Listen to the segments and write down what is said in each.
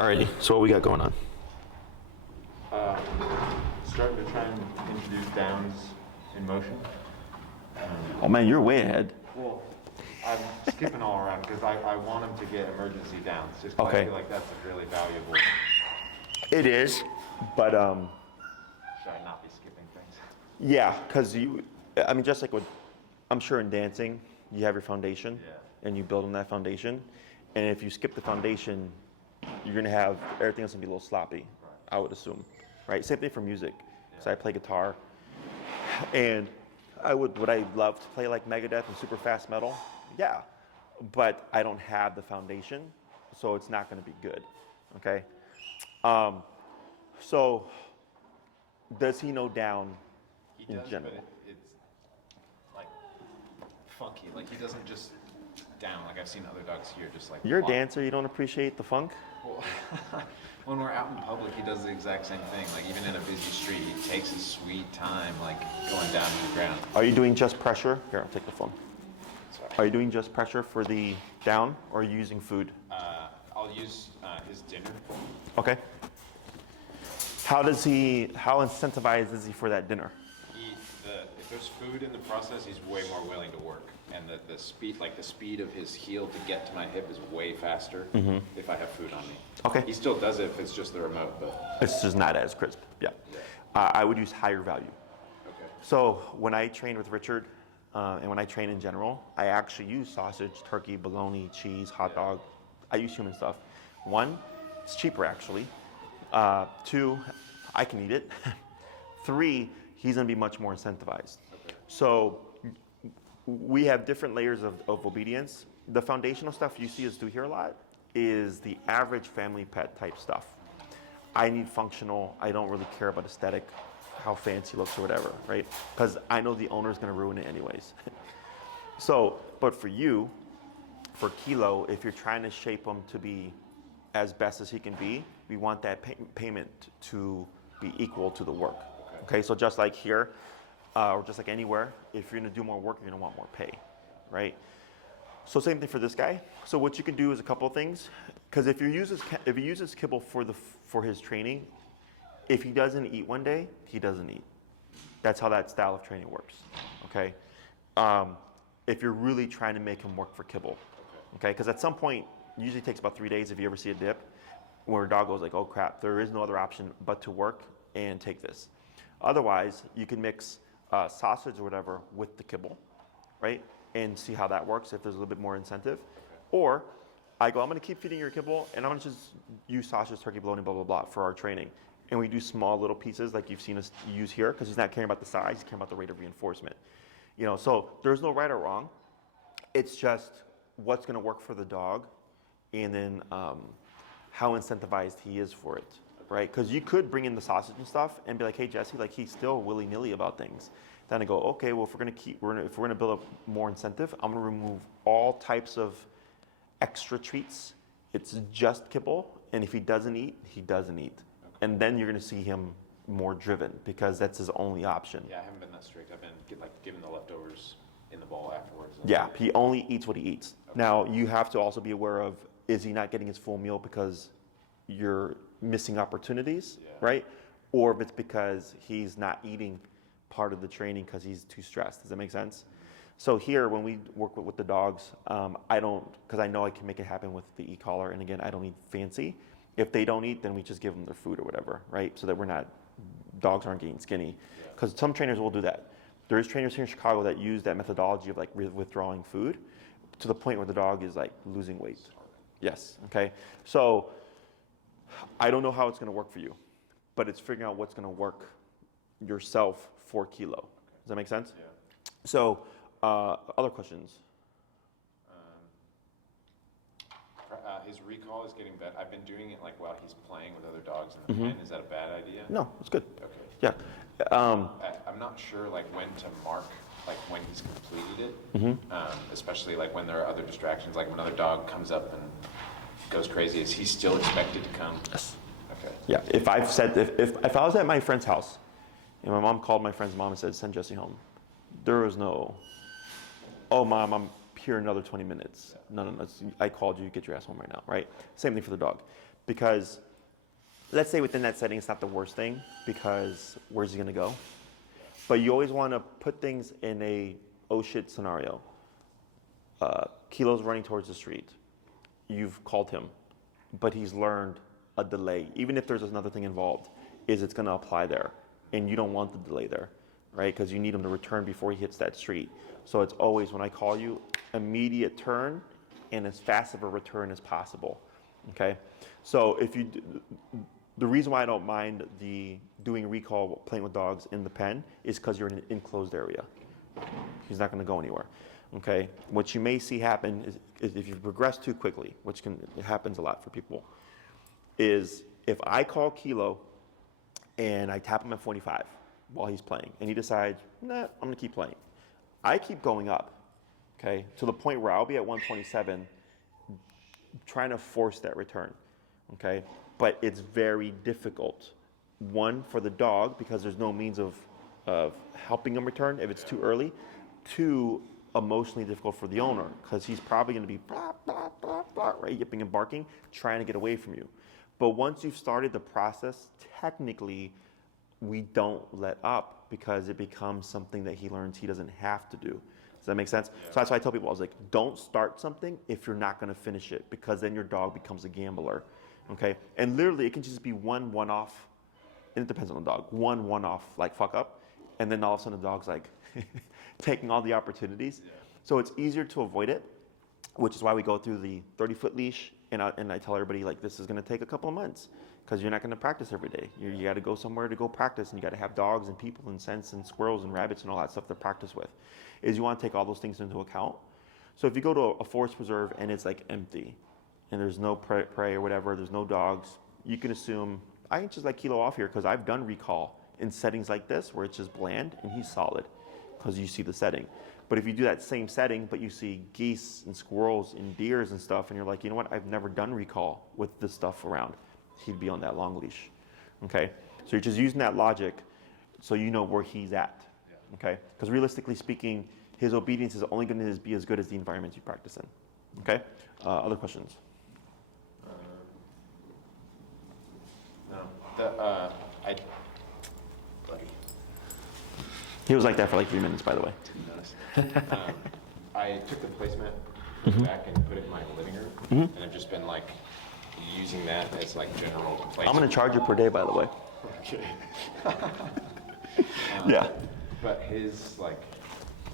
Alrighty, so what we got going on? Starting to try and introduce downs in motion. Oh man, you're way ahead. Well, I'm skipping all around because I want them to get emergency downs. Just 'cause Okay. I feel like that's a really valuable. It is, but Should I not be skipping things? yeah, because I mean, just like what I'm sure in dancing, you have your foundation, Yeah. and you build on that foundation, and if you skip the foundation, you're gonna have everything else gonna be a little sloppy. Right. I would assume, right? Same thing for music. Yeah. So I play guitar, and would I love to play like Megadeth and super fast metal? Yeah, but I don't have the foundation, so it's not going to be good. Okay. So does he know down He in does, general? but it's like funky. Like he doesn't just down. Like I've seen other dogs here just like. You're a flop. dancer. You don't appreciate the funk? Well, when we're out in public, he does the exact same thing. Like even in a busy street, he takes his sweet time, like going down to the ground. Are you doing just pressure? Here, I'll take the phone. Sorry. Are you doing just pressure for the down, or are you using food? I'll use his dinner. Okay. How incentivized is he for that dinner? If there's food in the process, he's way more willing to work. And the speed of his heel to get to my hip is way faster if I have food on me. Okay. He still does it if it's just the remote, but It's just not as crisp. Yeah. I would use higher value. okay. So when I train with Richard, and when I train in general, I actually use sausage, turkey, bologna, cheese, hot dog. I use human stuff. One, it's cheaper actually. Two, I can eat it. Three, he's gonna be much more incentivized. Okay. So we have different layers of obedience. The foundational stuff you see us do here a lot is the average family pet type stuff. I need functional. I don't really care about aesthetic, how fancy it looks or whatever, right? Because I know the owner's gonna ruin it anyways. So, but for you, for Kilo, if you're trying to shape him to be as best as he can be, we want that payment to be equal to the work. Okay, so just like here, or just like anywhere, if you're gonna do more work, you're gonna want more pay, right? So same thing for this guy. So what you can do is a couple of things, because if he uses kibble for his training, if he doesn't eat one day, he doesn't eat. That's how that style of training works. Okay. If you're really trying to make him work for kibble, okay, because at some point, it usually takes about 3 days if you ever see a dip, where a dog goes like, oh crap, there is no other option but to work and take this. Otherwise, you can mix sausage or whatever with the kibble, right? And see how that works if there's a little bit more incentive. Or I go, I'm gonna keep feeding your kibble and I'm gonna just use sausage, turkey, bologna, blah, blah, blah for our training. And we do small little pieces like you've seen us use here because he's not caring about the size, he's caring about the rate of reinforcement. You know, so there's no right or wrong. It's just what's gonna work for the dog and then how incentivized he is for it. Right, because you could bring in the sausage and stuff and be like, "Hey, Jesse, like he's still willy-nilly about things." Then I go, "Okay, well, if we're gonna build up more incentive, I'm gonna remove all types of extra treats. It's just kibble, and if he doesn't eat, he doesn't eat, and then you're gonna see him more driven because that's his only option." Yeah, I haven't been that strict. I've been giving the leftovers in the bowl afterwards. Yeah, he only eats what he eats. Okay. Now you have to also be aware of: is he not getting his full meal because you're missing opportunities, right? Or if it's because he's not eating part of the training because he's too stressed. Does that make sense? So here, when we work with the dogs, I don't, because I know I can make it happen with the e-collar, and again, I don't need fancy. If they don't eat, then we just give them their food or whatever, right? So that dogs aren't getting skinny. Because some trainers will do that. There is trainers here in Chicago that use that methodology of like withdrawing food to the point where the dog is like losing weight. Yes, okay? So I don't know how it's going to work for you, but it's figuring out what's going to work yourself for Kilo. Does that make sense? Yeah. So, other questions? His recall is getting better. I've been doing it like while he's playing with other dogs in the pen. Is that a bad idea? No, it's good. Okay. Yeah. I'm not sure like when to mark like when he's completed it, especially like when there are other distractions, like when another dog comes up and goes crazy. Is he still expected to come? Yes. Okay. Yeah. If I was at my friend's house, and my mom called my friend's mom and said, "Send Jesse home," there was no, "Oh, mom, I'm here another 20 minutes." No. I called you. Get your ass home right now. Right. Same thing for the dog, Because let's say within that setting, it's not the worst thing, because where's he gonna go? But you always wanna put things in a oh shit scenario. Kilo's running towards the street. You've called him, but he's learned a delay, even if there's another thing involved, is it's gonna apply there. And you don't want the delay there, right? Because you need him to return before he hits that street. So it's always, when I call you, immediate turn and as fast of a return as possible, okay? So if you, the reason why I don't mind doing recall, playing with dogs in the pen, is because you're in an enclosed area. He's not gonna go anywhere, okay? What you may see happen is if you progress too quickly, which it happens a lot for people, is if I call Kilo and I tap him at 45 while he's playing, and he decides, nah, I'm gonna keep playing. I keep going up, okay, to the point where I'll be at 127, trying to force that return, okay? But it's very difficult. One, for the dog, because there's no means of helping him return if it's too early. Two, emotionally difficult for the owner, because he's probably gonna be blah, blah, blah, blah, right, yipping and barking, trying to get away from you. But once you've started the process, technically, we don't let up, because it becomes something that he learns he doesn't have to do. Does that make sense? Yeah. So that's why I tell people, I was like, don't start something if you're not gonna finish it, because then your dog becomes a gambler, okay? And literally, it can just be one-off, and it depends on the dog, one-off, like fuck up, and then all of a sudden the dog's like taking all the opportunities. Yeah. So it's easier to avoid it, which is why we go through the 30-foot leash, and I tell everybody, like, this is gonna take a couple of months, because you're not gonna practice every day. You gotta go somewhere to go practice, and you gotta have dogs and people and scents and squirrels and rabbits and all that stuff to practice with. Is you wanna take all those things into account. So if you go to a forest preserve and it's like empty, and there's no prey or whatever, there's no dogs, you can assume, I can just let Kilo off here, because I've done recall in settings like this, where it's just bland and he's solid, because you see the setting. But if you do that same setting, but you see geese and squirrels and deers and stuff, and you're like, you know what, I've never done recall with this stuff around, he'd be on that long leash, okay? So you're just using that logic so you know where he's at, okay? Because realistically speaking, his obedience is only going to be as good as the environment you practice in, okay? Other questions? No. Buddy. He was like that for like 3 minutes, by the way. I took the placemat back and put it in my living room, and I've just been like using that as like general placement. I'm going to charge you per day, by the way. Okay. Yeah. But his like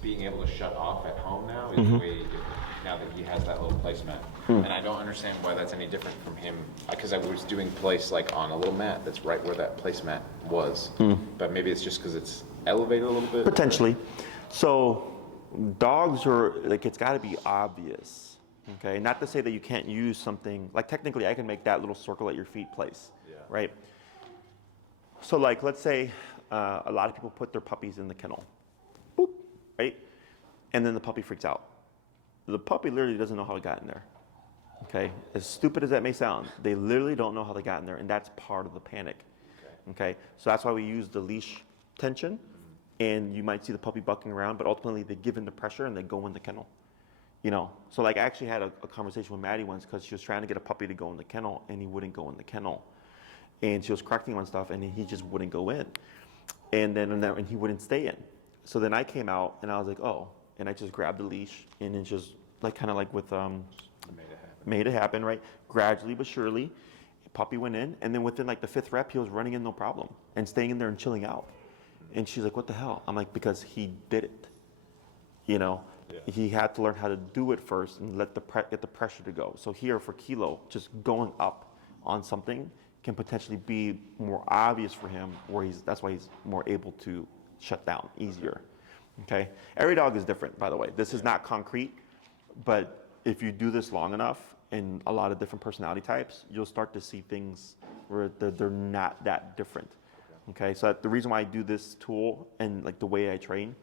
being able to shut off at home now is way different now that he has that little placemat. And I don't understand why that's any different from him, because I was doing place like on a little mat that's right where that placemat was. But maybe it's just because it's elevated a little bit. Potentially. So dogs are, like, it's got to be obvious, okay? Not to say that you can't use something, like technically I can make that little circle at your feet place, right? So like, let's say a lot of people put their puppies in the kennel, boop, right? And then the puppy freaks out. The puppy literally doesn't know how it got in there, okay? As stupid as that may sound, they literally don't know how they got in there, and that's part of the panic, okay? So that's why we use the leash tension, and you might see the puppy bucking around, but ultimately they give in the pressure and they go in the kennel, you know? So like I actually had a conversation with Maddie once, because she was trying to get a puppy to go in the kennel, and he wouldn't go in the kennel. And she was correcting him on stuff, and he just wouldn't go in. And he wouldn't stay in. So then I came out, and I was like, oh, and I just grabbed the leash, and it just like kind of like with made it happen, right? Gradually but surely, puppy went in, and then within like the 5th rep, he was running in no problem and staying in there and chilling out. And she's like, what the hell? I'm like, because he did it, you know? Yeah. He had to learn how to do it first and get the pressure to go. So here for Kilo, just going up on something can potentially be more obvious for him, where that's why he's more able to shut down easier, okay? Every dog is different, by the way. This is not concrete, but if you do this long enough in a lot of different personality types, you'll start to see things where they're not that different. Okay, so the reason why I do this tool and like the way I train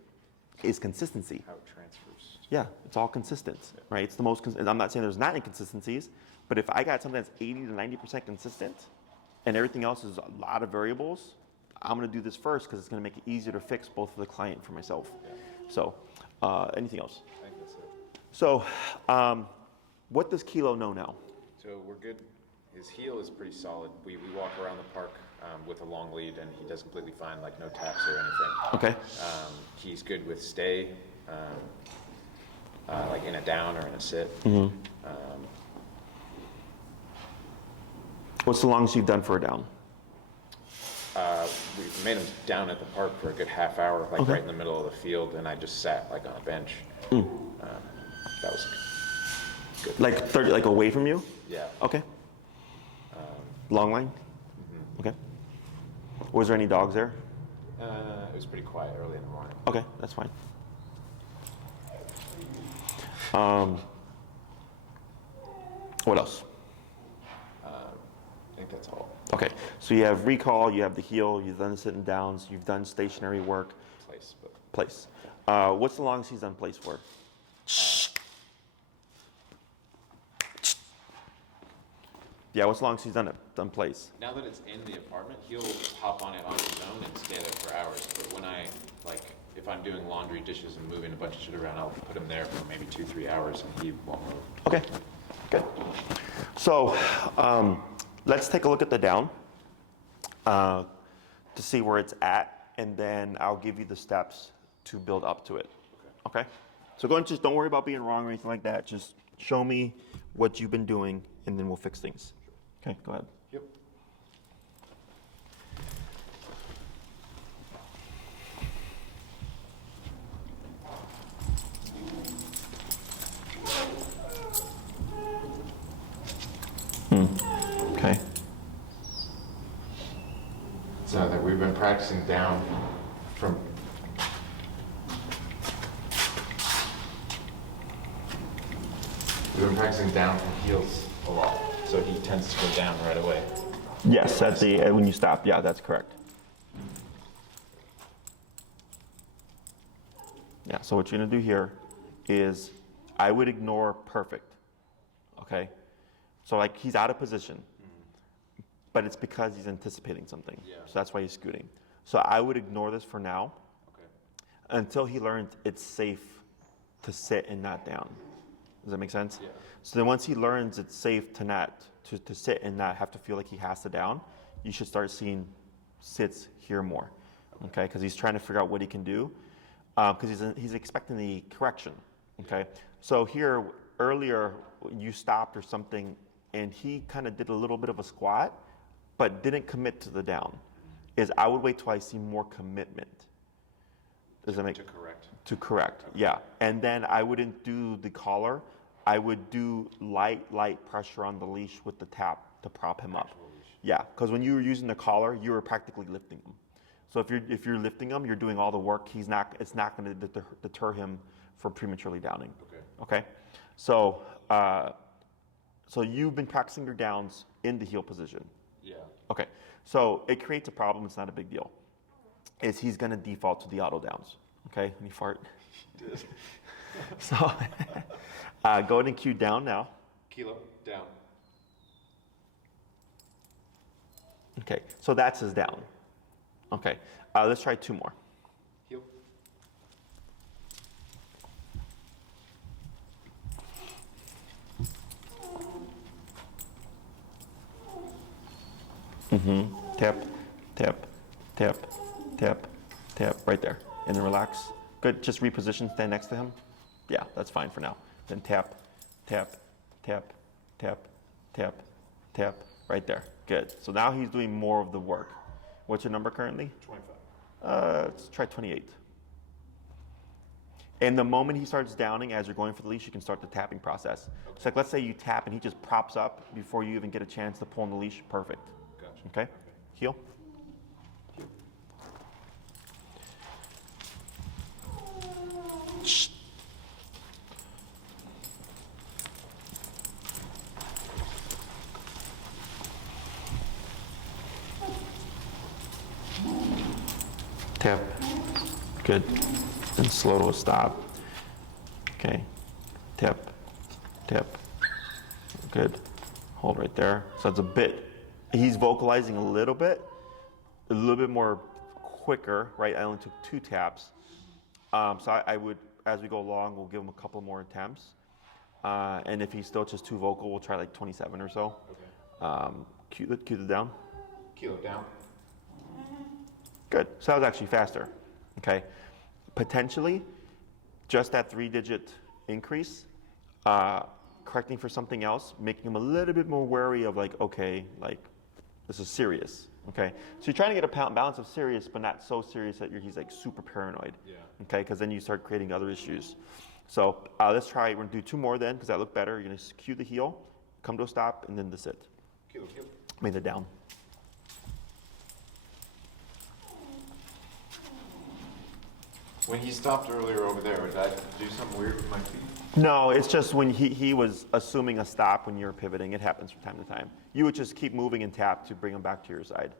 is consistency. How it transfers. Yeah, it's all consistent, right? It's the most, and I'm not saying there's not inconsistencies, but if I got something that's 80 to 90% consistent and everything else is a lot of variables, I'm gonna do this first because it's gonna make it easier to fix both for the client and for myself. Yeah. So, anything else? I think that's it. So, what does Kilo know now? So we're good His heel is pretty solid. We walk around the park with a long lead, and he does completely fine, like no taps or anything. Okay. He's good with stay, like in a down or in a sit. What's the longest you've done for a down? We made him down at the park for a good half hour, like right in the middle of the field, and I just sat like on a bench. That was good. Like 30, like away from you? Yeah. Okay. Long line? Okay. Was there any dogs there? It was pretty quiet early in the morning. Okay, that's fine. What else? I think that's all. Okay, so you have recall, you have the heel, you've done the sitting downs, you've done stationary work. Place, but Place. What's the longest he's done place for? Yeah, what's the longest he's done place? now that it's in the apartment, he'll hop on it on his own and stay there for hours. But when if I'm doing laundry, dishes, and moving a bunch of shit around, I'll put him there for maybe 2-3 hours, and he won't move. Okay, good. So let's take a look at the down to see where it's at, and then I'll give you the steps to build up to it. Okay? So go and just don't worry about being wrong or anything like that. Just show me what you've been doing, and then we'll fix things. Okay, go ahead. Yep. Okay. So that we've been practicing down from. We've been practicing down from heels a lot, so he tends to go down right away. Yes, at the when you stop. Yeah, that's correct. Yeah, so what you're gonna do here is I would ignore perfect. Okay? So like he's out of position, but it's because he's anticipating something. Yeah. So that's why he's scooting. So I would ignore this for now Okay. until he learns it's safe to sit and not down. Does that make sense? Yeah. So then once he learns it's safe to sit and not have to feel like he has to down, you should start seeing sits here more. Okay? Because he's trying to figure out what he can do. Because he's expecting the correction. Okay? So here earlier you stopped or something and he kind of did a little bit of a squat but didn't commit to the down. Is I would wait till I see more commitment. Does that make To correct. to correct? Yeah. And then I wouldn't do the collar. I would do light pressure on the leash with the tap to prop him up. Actual leash. Yeah, because when you were using the collar, you were practically lifting him. So if you're lifting him, you're doing all the work. It's not going to deter him from prematurely downing. Okay. Okay. So so you've been practicing your downs in the heel position. Yeah. Okay. So it creates a problem. It's not a big deal. Is he's going to default to the auto downs. Okay. Any fart? Did. So go ahead and cue down now. Kilo down. Okay. So that's his down. Okay. Let's try 2 more. Heel. Tap, tap, tap, tap, tap, right there. And then relax. Good, just reposition, stand next to him. Yeah, that's fine for now. Then tap, tap, tap, tap, tap, tap, right there. Good. So now he's doing more of the work. What's your number currently? 25. Let's try 28. And the moment he starts downing as you're going for the leash, you can start the tapping process. Okay. So like, let's say you tap and he just props up before you even get a chance to pull on the leash. Perfect. Gotcha. Okay? Heel. Shh. Tap. Good. And slow to a stop. Okay. Tap. Tap. Good. Hold right there. So it's a bit, he's vocalizing a little bit more quicker, right? I only took 2 taps. So I would, as we go along, we'll give him a couple more attempts. And if he's still just too vocal, we'll try like 27 or so. Cue the down. Kilo down. Good. So that was actually faster. Okay. Potentially, just that 3-digit increase, correcting for something else, making him a little bit more wary of like, okay, like this is serious. Okay. So you're trying to get a balance of serious, but not so serious that he's like super paranoid. Yeah. Okay. Because then you start creating other issues. So let's try. We're gonna do 2 more then, because that looked better. You're gonna cue the heel, come to a stop, and then the sit. Kilo. I mean the down. When he stopped earlier over there, did I do something weird with my feet? No, it's just when he was assuming a stop when you were pivoting. It happens from time to time. You would just keep moving and tap to bring him back to your side.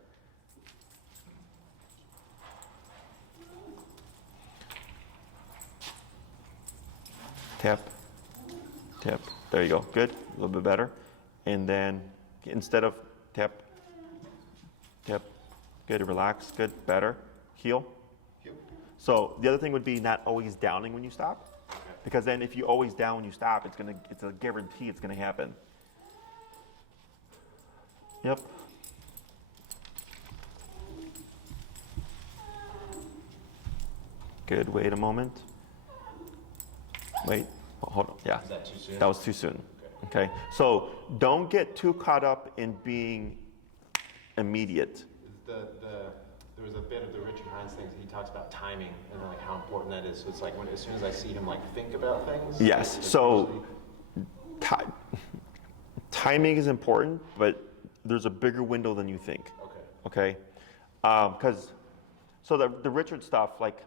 Tap, tap. There you go. Good. A little bit better. And then instead of tap, tap. Good. Relax. Good. Better. Heel. So the other thing would be not always downing when you stop. Because then if you always down when you stop, it's a guarantee it's gonna happen. Yep. Good, wait a moment. Wait, hold on, yeah. Is that too soon? That was too soon, okay? So don't get too caught up in being immediate. There was a bit of the Richard Hines things. He talks about timing and like how important that is. So it's like as soon as I see him like think about things. Yes. So timing is important, but there's a bigger window than you think. Okay. Okay. Because the Richard stuff, like.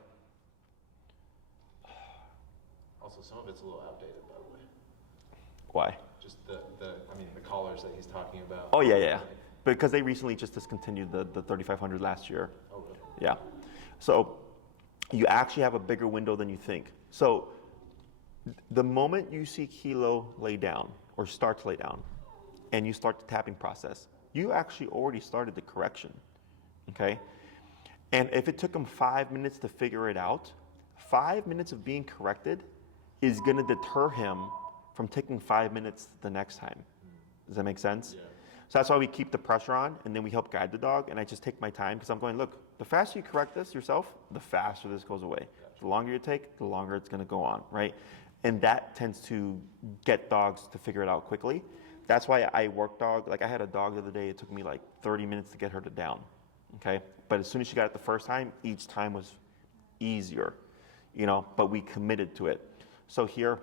Also, some of it's a little outdated, by the way. Why? Just the collars that he's talking about. Oh yeah. Because they recently just discontinued the 3500 last year. Oh really? Yeah. So you actually have a bigger window than you think. So the moment you see Kilo lay down or start to lay down and you start the tapping process, you actually already started the correction. Okay? And if it took him 5 minutes to figure it out, 5 minutes of being corrected is going to deter him from taking 5 minutes the next time. Does that make sense? Yeah. So that's why we keep the pressure on, and then we help guide the dog, and I just take my time, because I'm going, look, the faster you correct this yourself, the faster this goes away. The longer you take, the longer it's going to go on, right? And that tends to get dogs to figure it out quickly. That's why I work dog. Like I had a dog the other day, it took me like 30 minutes to get her to down, okay? But as soon as she got it the first time, each time was easier, but we committed to it. So here,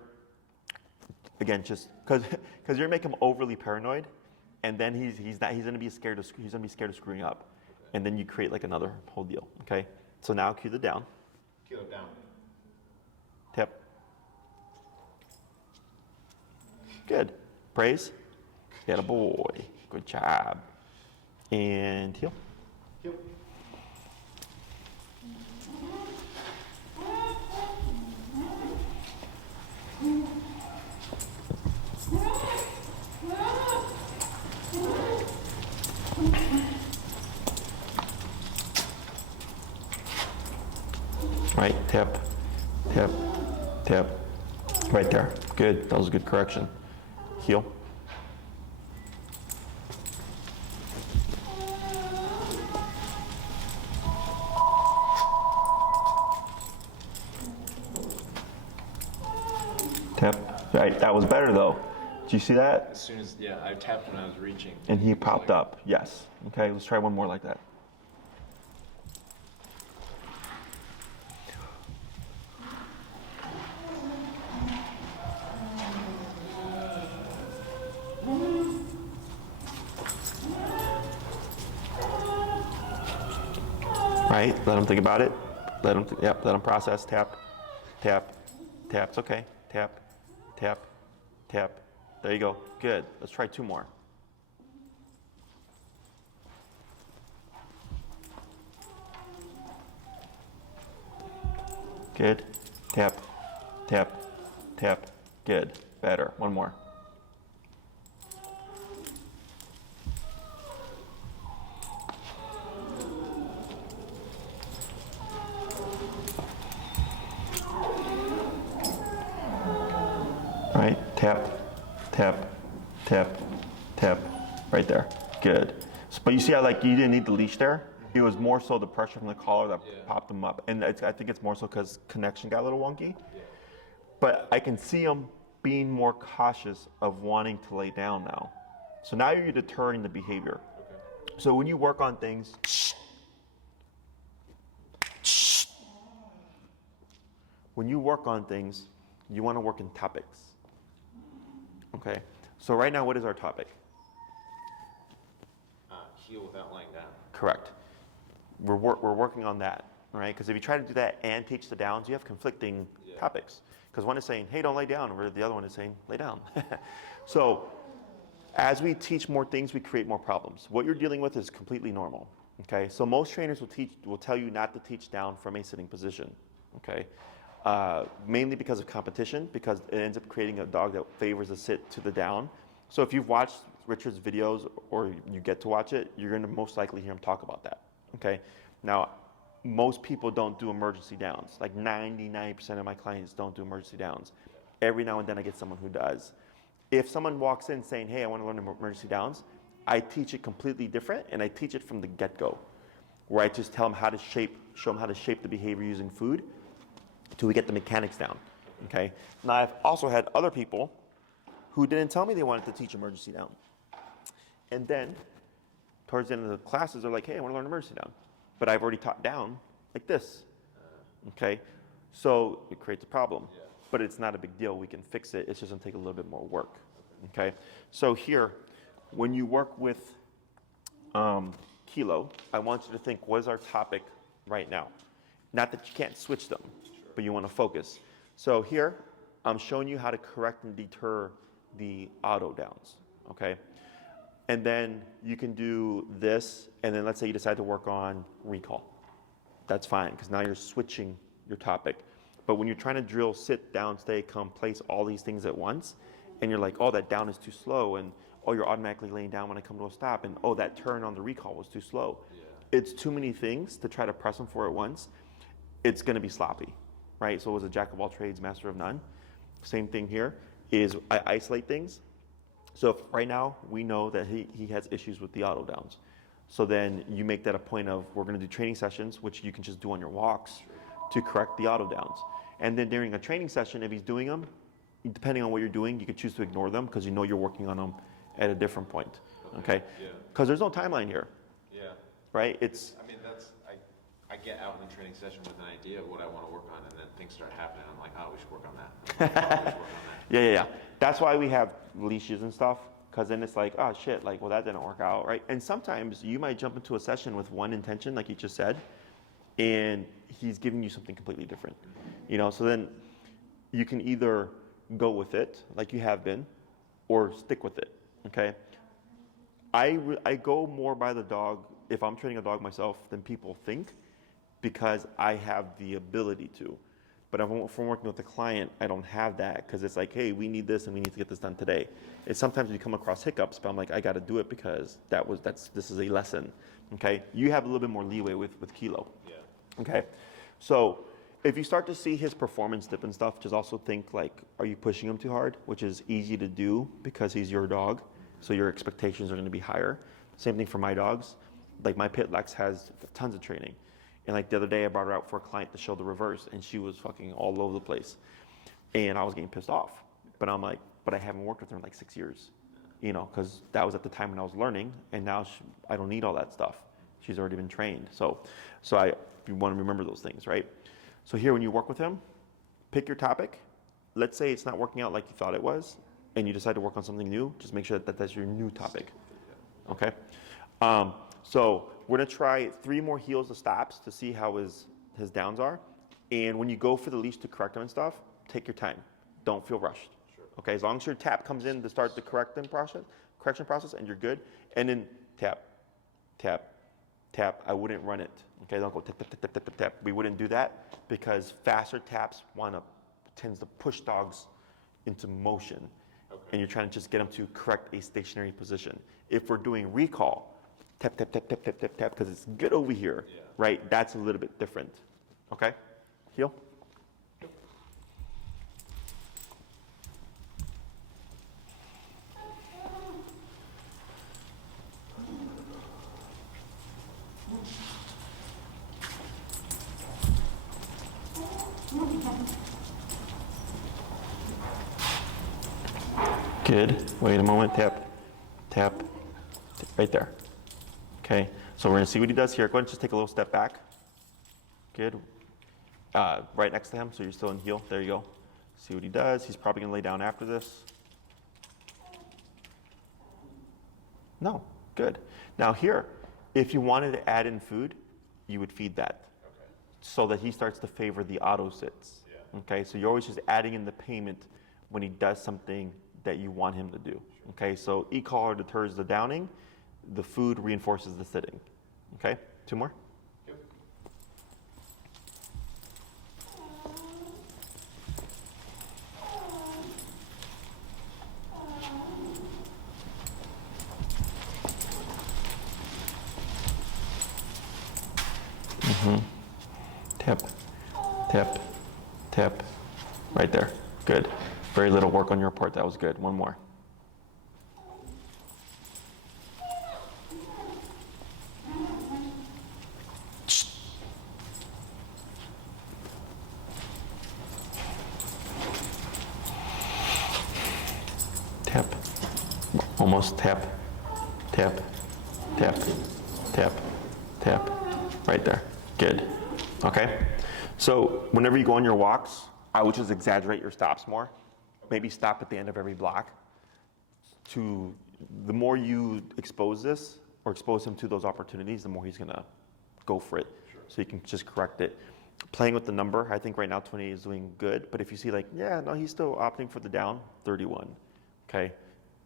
again, just because you're making him overly paranoid, and then he's gonna be scared of screwing up, and then you create like another whole deal. Okay, so now cue the down. Kilo down. Tap. Good. Praise. Get a boy. Good job. And heel. Heel. Right, tap, tap, tap. Right there. Good. That was a good correction. Heel. Tap. Right, that was better though. Did you see that? As soon as I tapped when I was reaching. And he popped up. Yes. Okay, let's try one more like that. Right, let him think about it. Let him process. Tap, tap, tap. It's okay. Tap, tap, tap. There you go. Good. Let's try 2 more. Good. Tap, tap, tap. Good. Better. 1 more. Right, tap, tap, tap, tap. Right there. Good. So, but you see how like you didn't need the leash there? It was more so the pressure from the collar that popped him up. And I think it's more so because connection got a little wonky. But I can see him being more cautious of wanting to lay down now. So now you're deterring the behavior. So when you work on things, you want to work in topics. Okay. So right now, what is our topic? Heel without laying down. Correct. We're working on that, right? Because if you try to do that and teach the downs, you have conflicting topics. Because one is saying, hey, don't lay down, or the other one is saying, lay down. So as we teach more things, we create more problems. What you're dealing with is completely normal, okay? So most trainers will tell you not to teach down from a sitting position, okay? Mainly because of competition, because it ends up creating a dog that favors the sit to the down. So if you've watched Richard's videos or you get to watch it, you're gonna most likely hear him talk about that, okay? Now, most people don't do emergency downs. Like 99% of my clients don't do emergency downs. Every now and then I get someone who does. If someone walks in saying, hey, I wanna learn emergency downs, I teach it completely different, and I teach it from the get-go, where I just tell them show them how to shape the behavior using food until we get the mechanics down, okay? Now, I've also had other people who didn't tell me they wanted to teach emergency down. And then, towards the end of the classes, they're like, hey, I want to learn emergency down. But I've already taught down like this, okay? So it creates a problem, but it's not a big deal. We can fix it. It's just gonna take a little bit more work, okay? So here, when you work with Kilo, I want you to think, what is our topic right now? Not that you can't switch them, but you wanna focus. So here, I'm showing you how to correct and deter the auto downs, okay? And then you can do this, and then let's say you decide to work on recall. That's fine, because now you're switching your topic. But when you're trying to drill sit, down, stay, come, place, all these things at once, and you're like, oh, that down is too slow, and oh, you're automatically laying down when I come to a stop, and oh, that turn on the recall was too slow. It's too many things to try to press them for at once. It's gonna be sloppy, right? So it was a jack of all trades, master of none. Same thing here is I isolate things. So if right now we know that he has issues with the auto downs. So then you make that a point of, we're gonna do training sessions, which you can just do on your walks to correct the auto downs. And then during a training session, if he's doing them, depending on what you're doing, you could choose to ignore them because you know you're working on them at a different point, okay? Because there's no timeline here, right? It's, I mean, I get out in the training session with an idea of what I want to work on, and then things start happening. I'm like, oh, we should work on that. Yeah. That's why we have leashes and stuff, because then it's like, oh shit, like, well, that didn't work out, right? And sometimes you might jump into a session with one intention, like you just said, and he's giving you something completely different, you know? So then you can either go with it, like you have been, or stick with it, okay? I go more by the dog, if I'm training a dog myself, than people think, because I have the ability to. But if I'm working with a client, I don't have that, because it's like, hey, we need this and we need to get this done today. It's sometimes you come across hiccups, but I'm like, I got to do it because this is a lesson. Okay, you have a little bit more leeway with Kilo. Okay, so if you start to see his performance dip and stuff, just also think like, are you pushing him too hard? Which is easy to do because he's your dog, so your expectations are going to be higher. Same thing for my dogs. Like my Pit Lex has tons of training. And like the other day, I brought her out for a client to show the reverse, and she was fucking all over the place. And I was getting pissed off. But I'm like, but I haven't worked with her in like 6 years, you know, because that was at the time when I was learning, and now I don't need all that stuff. She's already been trained. So you want to remember those things, right? So here, when you work with him, pick your topic. Let's say it's not working out like you thought it was, and you decide to work on something new. Just make sure that that's your new topic. Okay? So we're gonna try 3 more heels to stops to see how his downs are. And when you go for the leash to correct him and stuff, take your time. Don't feel rushed. Okay, as long as your tap comes in to start the correction process, and you're good. And then tap, tap, tap. I wouldn't run it. Okay, don't go tap, tap, tap, tap, tap, tap. We wouldn't do that because faster taps tends to push dogs into motion. And you're trying to just get them to correct a stationary position. If we're doing recall, tap, tap, tap, tap, tap, tap, tap, because it's good over here, right? That's a little bit different. Okay? Heel. Good. Wait a moment. Tap, tap, right there. Okay. So we're gonna see what he does here. Go ahead and just take a little step back. Good. Right next to him, so you're still in heel. There you go. See what he does. He's probably gonna lay down after this. No. Good. Now here, if you wanted to add in food, you would feed that. Okay. So that he starts to favor the auto sits. Yeah. Okay, so you're always just adding in the payment when he does something that you want him to do. Okay, so e-collar deters the downing, the food reinforces the sitting. Okay, 2 more. Yep. Tap, tap, tap, right there. Good. Very little work on your part. That was good. 1 more. Tap. Almost tap, tap, tap, tap, tap. Right there. Good. Okay. So whenever you go on your walks, I would just exaggerate your stops more. Maybe stop at the end of every block. The more you expose this or expose him to those opportunities, the more he's gonna go for it. Sure. So you can just correct it. Playing with the number, I think right now 28 is doing good. But if you see like, yeah, no, he's still opting for the down, 31. Okay.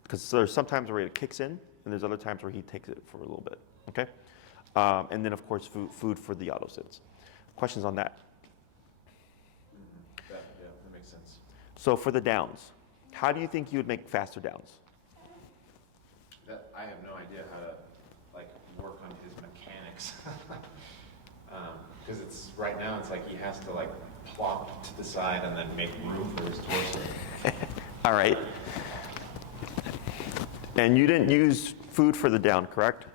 Because there's sometimes where it kicks in, and there's other times where he takes it for a little bit. Okay. And then of course food for the auto sits. Questions on that? Yeah, that makes sense. So for the downs, how do you think you would make faster downs? That I have no idea how to like work on his mechanics. Because it's right now it's like he has to like plop to the side and then make room for his torso. All right. And you didn't use food for the down, correct?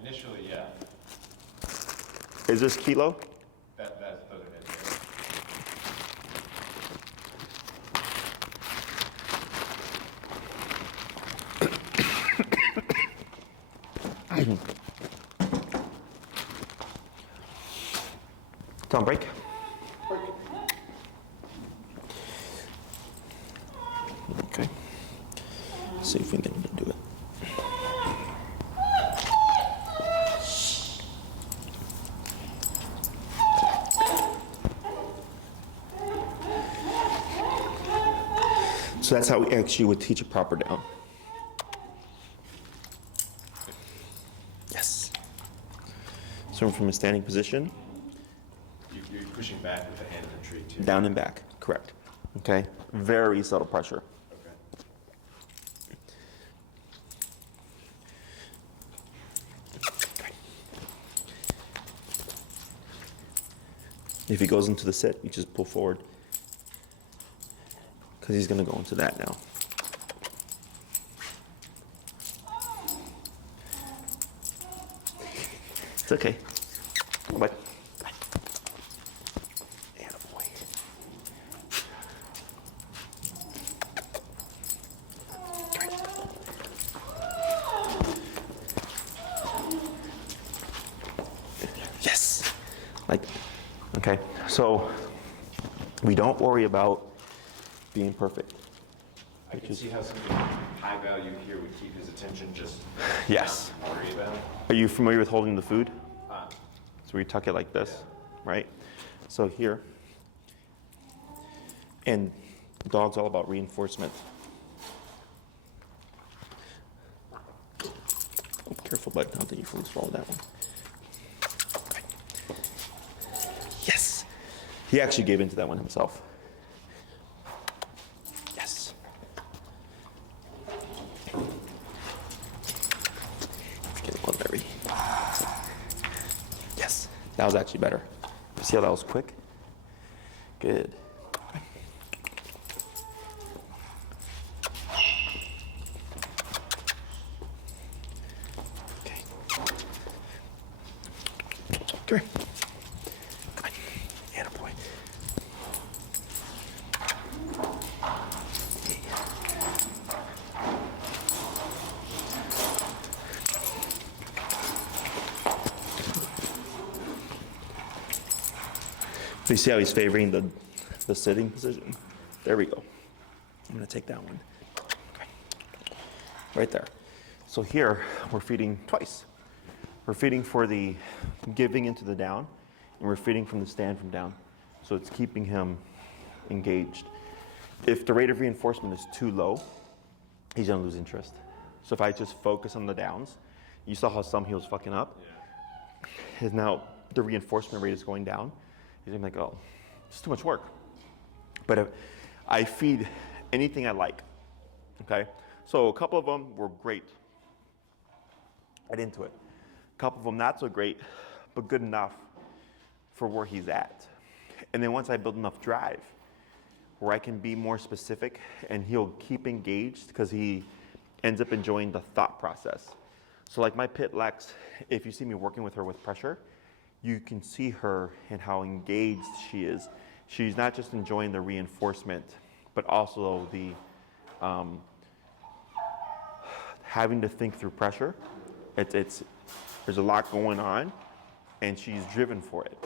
Initially, yeah. Is this kilo? Those are it. Down break. Okay. See if we can do it. So that's how we actually would teach a proper down. Yes. So from a standing position, You're pushing back with the hand in the tree too. down and back, correct. Okay, very subtle pressure. Okay. If he goes into the sit, you just pull forward. Because he's going to go into that now. It's okay. But, attaboy. Yes. Like, okay. So we don't worry about being perfect. I can see how something high value here would keep his attention just Yes. not worry about. Are you familiar with holding the food? So we tuck it like this, right? So here, and dog's all about reinforcement. Oh, careful, bud. I don't think you fully swallowed that one. Yes. He actually gave into that one himself. Yes. It's getting a little nervy. Yes. That was actually better. See how that was quick? Good. Okay. Come here. Come on. Attaboy. So you see how he's favoring the sitting position? There we go. I'm gonna take that one. Okay. Right there. So here, we're feeding twice. We're feeding for the giving into the down, and we're feeding from the stand from down. So it's keeping him engaged. If the rate of reinforcement is too low, he's gonna lose interest. So if I just focus on the downs, you saw how some he was fucking up. Is now the reinforcement rate is going down. He's gonna be like, oh, it's too much work. But if I feed anything I like, okay? So a couple of them were great. Right into it. A couple of them not so great, but good enough for where he's at. And then once I build enough drive, where I can be more specific and he'll keep engaged because he ends up enjoying the thought process. So like my pit Lex, if you see me working with her with pressure, you can see her and how engaged she is. She's not just enjoying the reinforcement, but also the having to think through pressure. There's a lot going on, and she's driven for it.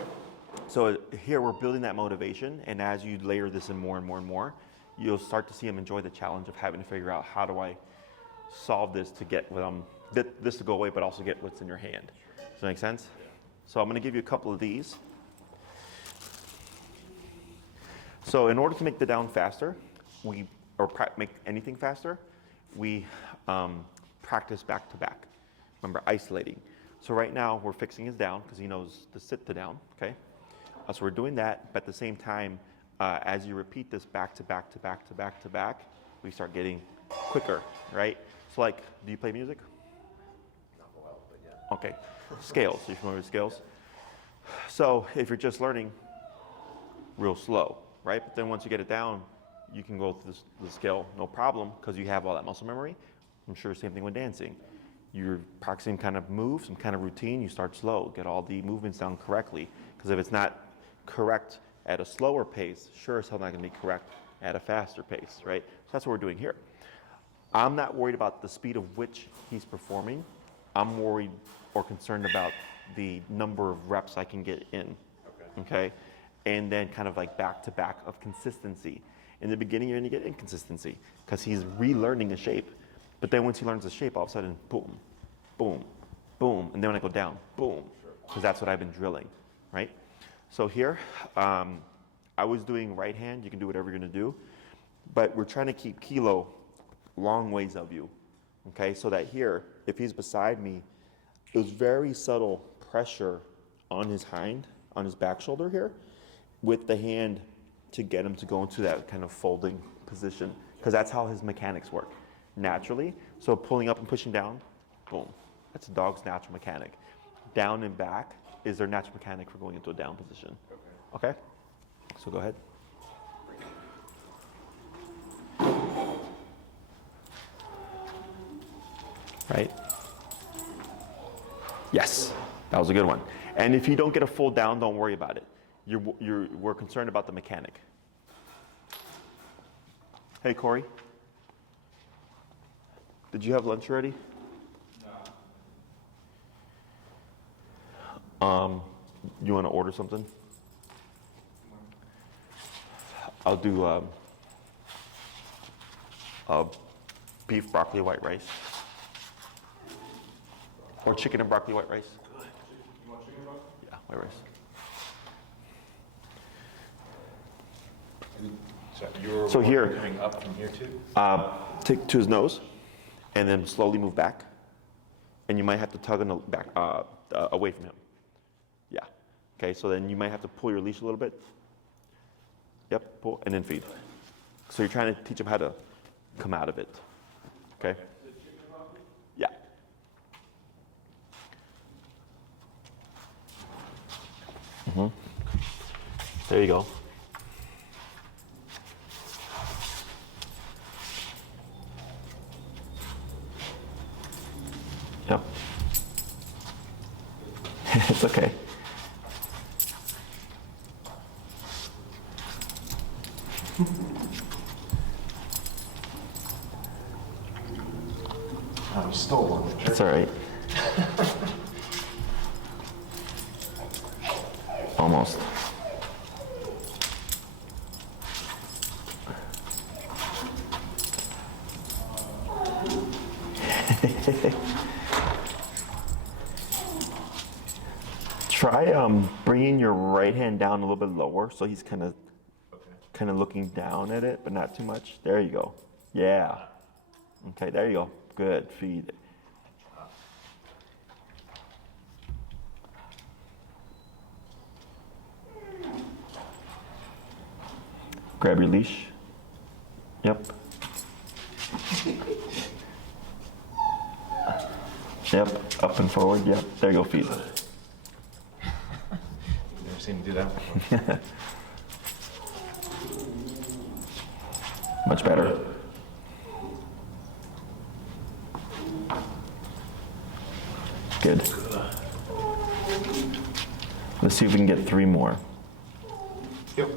So here we're building that motivation, and as you layer this in more and more and more, you'll start to see him enjoy the challenge of having to figure out how do I solve this to get this to go away, but also get what's in your hand. Does that make sense? So I'm going to give you a couple of these. So in order to make the down faster, make anything faster, we practice back to back. Remember, isolating. So right now we're fixing his down because he knows to sit the down, okay? So we're doing that, but at the same time, as you repeat this back to back to back to back to back, we start getting quicker, right? So like, do you play music? Not well, but yeah. Okay, scales, are you familiar with scales? So if you're just learning, real slow, right? But then once you get it down, you can go through the scale, no problem, because you have all that muscle memory. I'm sure same thing with dancing. You're practicing kind of moves, some kind of routine, you start slow, get all the movements down correctly. Because if it's not correct at a slower pace, sure as hell not gonna be correct at a faster pace, right? So that's what we're doing here. I'm not worried about the speed of which he's performing. I'm worried or concerned about the number of reps I can get in, okay? And then kind of like back to back of consistency. In the beginning, you're gonna get inconsistency because he's relearning a shape. But then once he learns the shape, all of a sudden, boom, boom, boom. And then when I go down, boom, because that's what I've been drilling, right? So here, I was doing right hand. You can do whatever you're gonna do. But we're trying to keep Kilo long ways of you, okay? So that here, if he's beside me, it was very subtle pressure on his back shoulder here, with the hand to get him to go into that kind of folding position, because that's how his mechanics work naturally. So pulling up and pushing down, boom. That's a dog's natural mechanic. Down and back is their natural mechanic for going into a down position. Okay? So go ahead. Right? Yes, that was a good one. And if you don't get a full down, don't worry about it. We're concerned about the mechanic. Hey, Corey. Did you have lunch already? No. You want to order something? I'll do beef broccoli white rice. Or chicken and broccoli white rice. You want chicken broccoli? Yeah, white rice. So here, Coming up from here too? take to his nose, and then slowly move back. And you might have to tug on the back away from him. Yeah. Okay. So then you might have to pull your leash a little bit. Yep. Pull and then feed. So you're trying to teach him how to come out of it. Okay. Yeah. There you go. Yep. It's okay. Oh, you stole one. It's all right. Almost. Try bringing your right hand down a little bit lower, so he's kind of Okay. looking down at it, but not too much. There you go. Yeah. Okay, there you go. Good. Feed. Grab your leash. Yep. Yep. Up and forward. Yep. There you go. Feed. Never seen him do that before. Much better. Good. Let's see if we can get 3 more. Yep.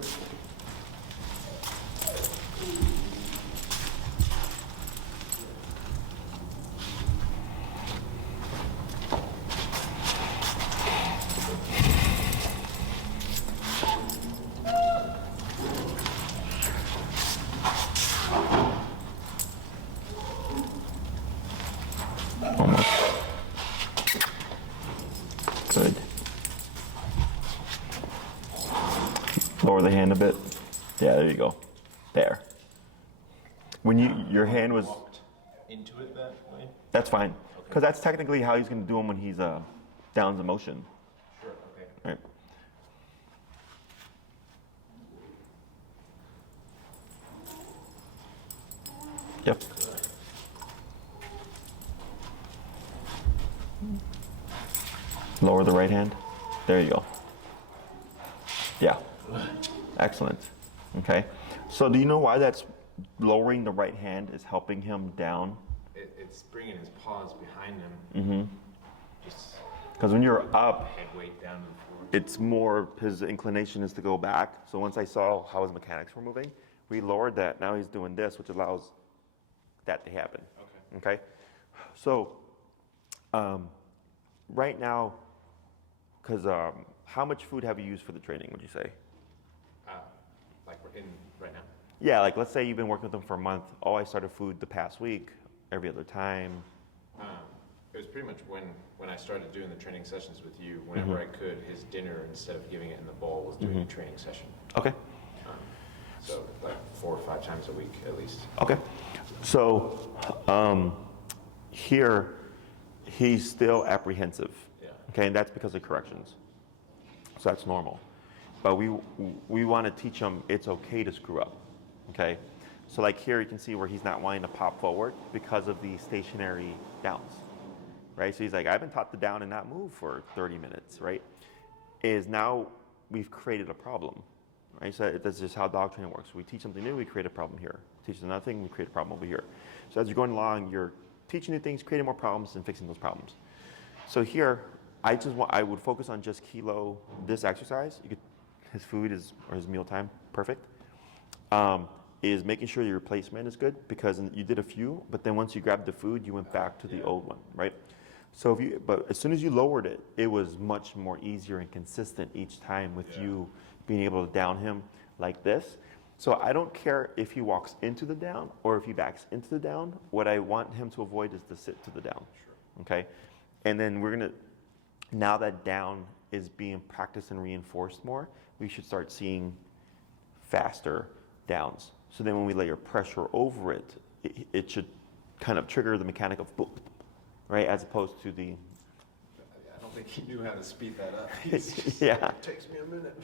Almost. Good. Lower the hand a bit. Yeah, there you go. There. When your hand was, Walked into it that way? that's fine. Because that's technically how he's going to do them when he's down the motion. Sure, okay. Right. Yep. Lower the right hand. There you go. Yeah. Excellent. Okay. So do you know why that's lowering the right hand is helping him down? It's bringing his paws behind him. Mm-hmm. Just Because when you're up, head weight down and forward. it's more, his inclination is to go back. So once I saw how his mechanics were moving, we lowered that. Now he's doing this, which allows that to happen. Okay. Okay? So right now, because how much food have you used for the training, would you say? Like we're in right now? Yeah, like let's say you've been working with them for a month. Oh, I started food the past week, every other time. It was pretty much when I started doing the training sessions with you, whenever I could, his dinner, instead of giving it in the bowl, was doing a training session. Okay. So like 4 or 5 times a week at least. Okay. So here, he's still apprehensive. Yeah. Okay, and that's because of corrections. So that's normal. But we want to teach him it's okay to screw up. Okay? So like here you can see where he's not wanting to pop forward because of the stationary downs. Right? So he's like, I've been taught to down and not move for 30 minutes, right? Is now we've created a problem. Right? So that's just how dog training works. We teach something new, we create a problem here. Teach another thing, we create a problem over here. So as you're going along, you're teaching new things, creating more problems, and fixing those problems. So here, I would focus on just kilo this exercise. His food is, or his meal time, perfect. Is making sure your replacement is good, because you did a few, but then once you grabbed the food, you went back to the old one, right? So but as soon as you lowered it, it was much more easier and consistent each time with you being able to down him like this. So I don't care if he walks into the down or if he backs into the down. What I want him to avoid is to sit to the down. Sure. Okay? And then now that down is being practiced and reinforced more, we should start seeing faster downs. So then when we layer pressure over it, it should kind of trigger the mechanic of boom, right? As opposed to the... I don't think he knew how to speed that up. Yeah. It takes me a minute.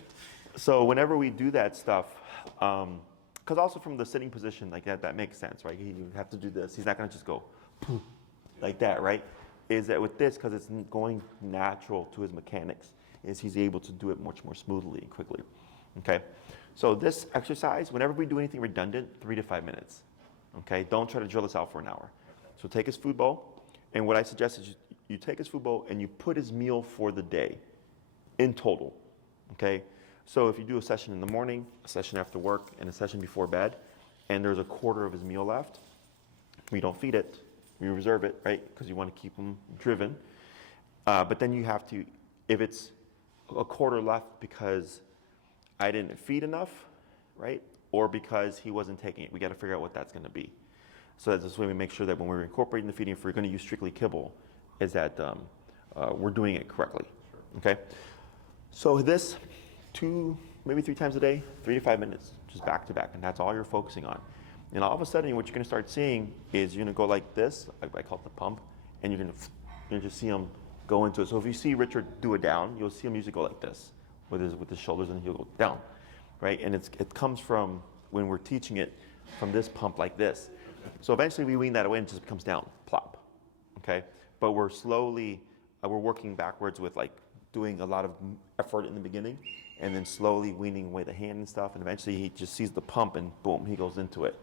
So whenever we do that stuff, because also from the sitting position, like that makes sense, right? You have to do this. He's not going to just go poof, like that, right? Is that with this, because it's going natural to his mechanics, is he's able to do it much more smoothly and quickly, okay? So this exercise, whenever we do anything redundant, 3 to 5 minutes, okay? Don't try to drill this out for an hour. So take his food bowl, and what I suggest is you take his food bowl and you put his meal for the day in total, okay? So if you do a session in the morning, a session after work, and a session before bed, and there's a quarter of his meal left, we don't feed it, we reserve it, right? Because you want to keep him driven. But then you have to, if it's a quarter left because I didn't feed enough, right? Or because he wasn't taking it, we got to figure out what that's going to be. So that's this way we make sure that when we're incorporating the feeding, if we're going to use strictly kibble, is that we're doing it correctly. Okay. So this 2, maybe 3 times a day, 3 to 5 minutes, just back to back, and that's all you're focusing on. And all of a sudden, what you're going to start seeing is you're going to go like this. I call it the pump, and you're going to just see him go into it. So if you see Richard do it down, you'll see him usually go like this with his shoulders, and he'll go down, right? And it comes from when we're teaching it from this pump like this. So eventually we wean that away and it just comes down, plop, okay? But we're slowly, we're working backwards with like doing a lot of effort in the beginning and then slowly weaning away the hand and stuff. And eventually he just sees the pump and boom, he goes into it.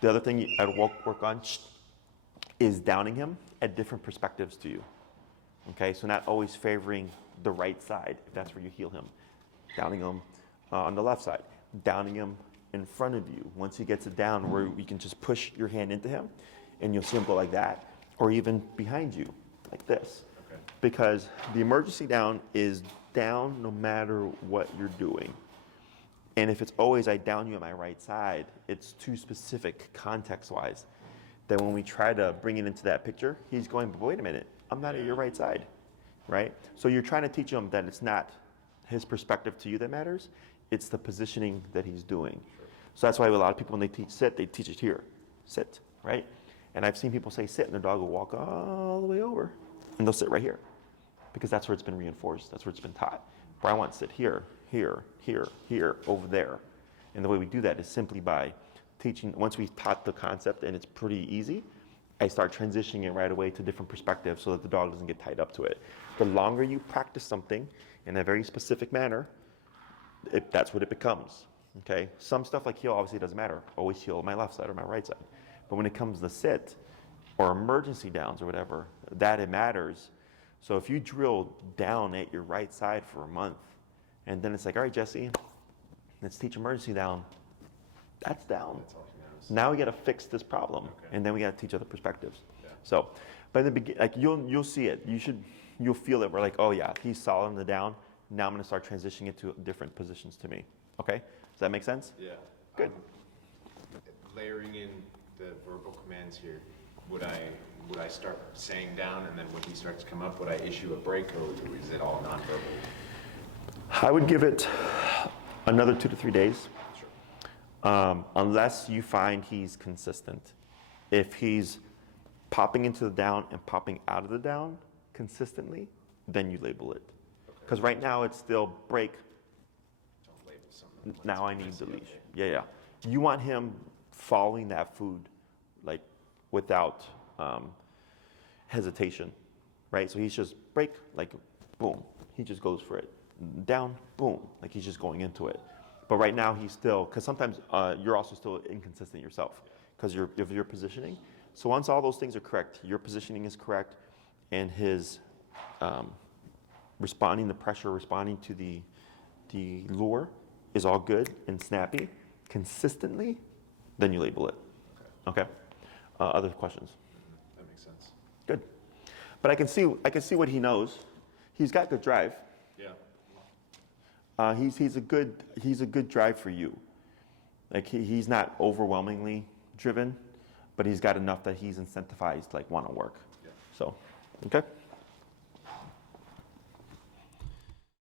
The other thing I'd work on is downing him at different perspectives to you. Okay, so not always favoring the right side, if that's where you heal him. Downing him on the left side. Downing him in front of you. Once he gets it down where you can just push your hand into him and you'll see him go like that, or even behind you, like this. Okay. Because the emergency down is down no matter what you're doing. And if it's always I down you at my right side, it's too specific context-wise that when we try to bring it into that picture, he's going, but wait a minute, I'm not at your right side, right? So you're trying to teach him that it's not his perspective to you that matters, it's the positioning that he's doing. Sure. So that's why a lot of people, when they teach sit, they teach it here, sit, right? And I've seen people say sit, and their dog will walk all the way over, and they'll sit right here, because that's where it's been reinforced, that's where it's been taught. But I want to sit here, here, here, here, over there. And the way we do that is simply by teaching, once we've taught the concept and it's pretty easy, I start transitioning it right away to different perspectives so that the dog doesn't get tied up to it. The longer you practice something in a very specific manner, that's what it becomes, okay? Some stuff like heel obviously doesn't matter. Always heel my left side or my right side. But when it comes to sit or emergency downs or whatever, that it matters. So if you drill down at your right side for a month, and then it's like, all right, Jesse, let's teach emergency down. That's down. That's all he knows. Now we got to fix this problem, okay. And then we got to teach other perspectives. Yeah. So, but in the beginning, like you'll see it. You'll feel it. We're like, oh yeah, he's solid in the down. Now I'm going to start transitioning it to different positions to me. Okay? Does that make sense? Yeah. Good. Layering in the verbal commands here, would I start saying down, and then when he starts to come up, would I issue a break, or is it all nonverbal? I would give it another 2 to 3 days. Sure. Unless you find he's consistent. If he's popping into the down and popping out of the down consistently, then you label it. Because right now it's still break. Don't label something. Now I need the leash. Yeah. You want him following that food, like without hesitation, right? So he's just break, like boom. He just goes for it. Down, boom, like he's just going into it. But right now he's still, because sometimes you're also still inconsistent yourself because of your positioning. So once all those things are correct, your positioning is correct, and his responding to pressure, responding to the lure is all good and snappy consistently, then you label it. Okay? Other questions? That makes sense. Good. But I can see what he knows. He's got good drive. Yeah. He's a good drive for you. Like he's not overwhelmingly driven, but he's got enough that he's incentivized, like want to work. Yeah. So, okay.